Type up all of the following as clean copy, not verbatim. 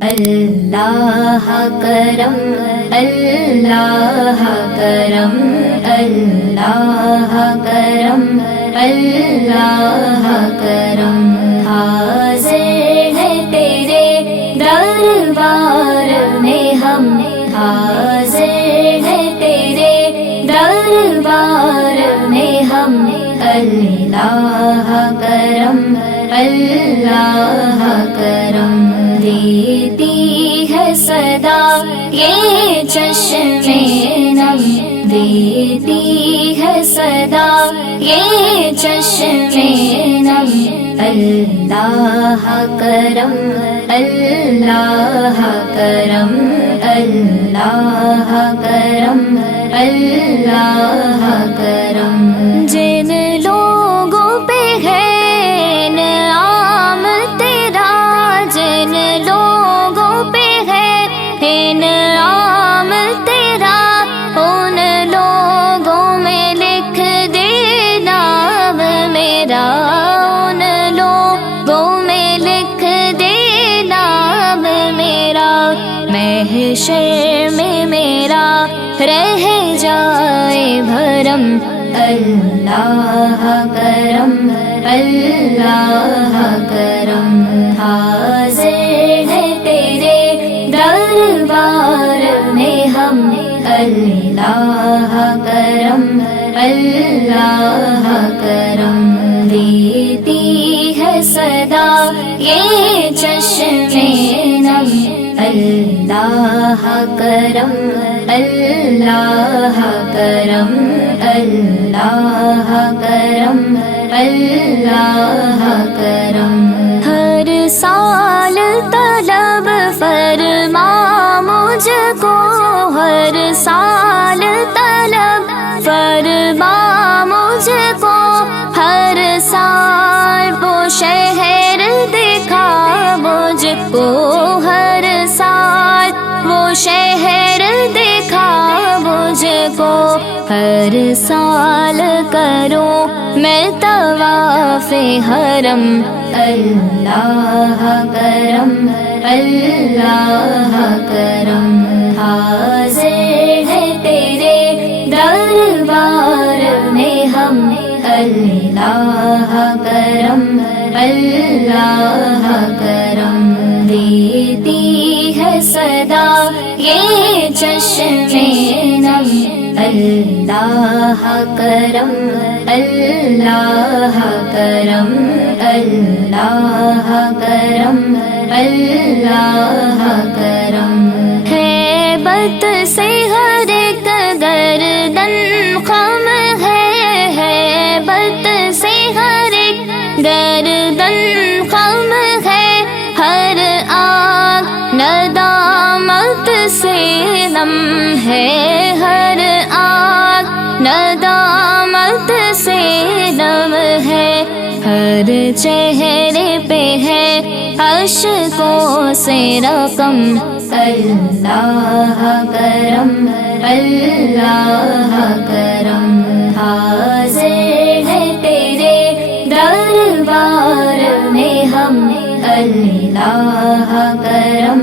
اللہ کرم اللہ کرم اللہ کرم اللہ کرم حاضر ہے تیرے دربار میں ہم حاضر ہے تیرے دربار میں ہم اللہ کرم اللہ کرم دیتی ہے صدا یہ چشمے نم دیتی ہے صدا یہ چشمے نم اللہ کرم اللہ کرم اللہ کرم اللہ کرم جن لوگوں پہ ہے انعام تیرا جن لوگوں پہ ہے انعام تیرا ان لوگوں میں لکھ دے نام میرا ان لوگوں میں لکھ دے نام میرا محشر میں میرا رہ جائے بھرم اللہ کرم اللہ کرم حاضر ہے تیرے دربار میں ہم اللہ کرم اللہ کرم دیتی ہے صدا یہ چشمے نم اللہ کرم اللہ کرم اللہ کرم اللہ کرم ہر سال طلب فرما مجھ کو ہر سال طلب فرما مجھ کو ہر سال وہ شہر دکھا مجھ کو ہر سال وہ شہر دکھا مجھ کو ہر سال کروں میں طواف حرم اللہ کرم اللہ کرم حاضر ہے تیرے دربار میں ہم اللہ کرم اللہ کرم دیتی ہے صدا یہ چشمے نم اللہ کرم اللہ کرم اللہ کرم اللہ کرم ہیبت سے ہر ایک گردن خم ہے ہیبت سے ہر ایک گردن خم ہے ہر آنکھ ندامت سے نم ہے ہر آنکھ ندامت سے نم ہے ہر چہرے پہ ہے اشکوں سے رقم اللہ کرم اللہ کرم حاضر ہے تیرے دربار میں ہم اللہ کرم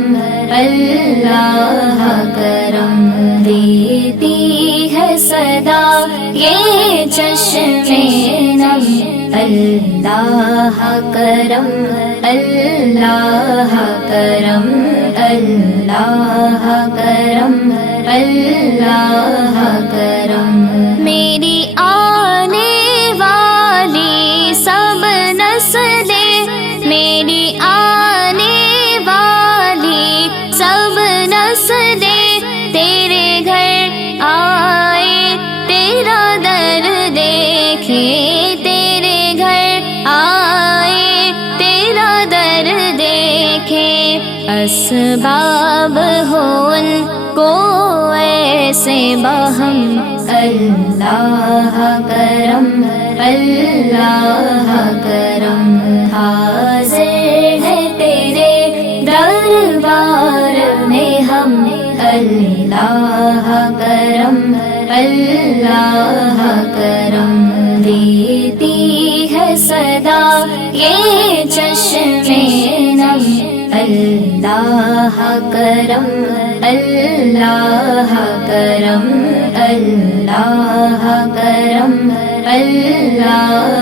اللہ کرم دیتی ہے صدا یہ چشمے نم اللہ کرم اللہ کرم اللہ کرم اللہ کرم میری آنے والی سب نسلیں میری آنے والی سب نسلیں تیرے گھر آئے تیرا در دیکھے تیرے گھر آئے تیرا در دیکھے اسباب ہو ان کو ایسے بہم اللہ کرم اللہ کرم حاضر ہے تیرے دربار میں ہم اللہ کرم اللہ کرم دیتی ہے صدا یہ چشمے نم اللہ کرم اللہ کرم اللہ کرم اللہ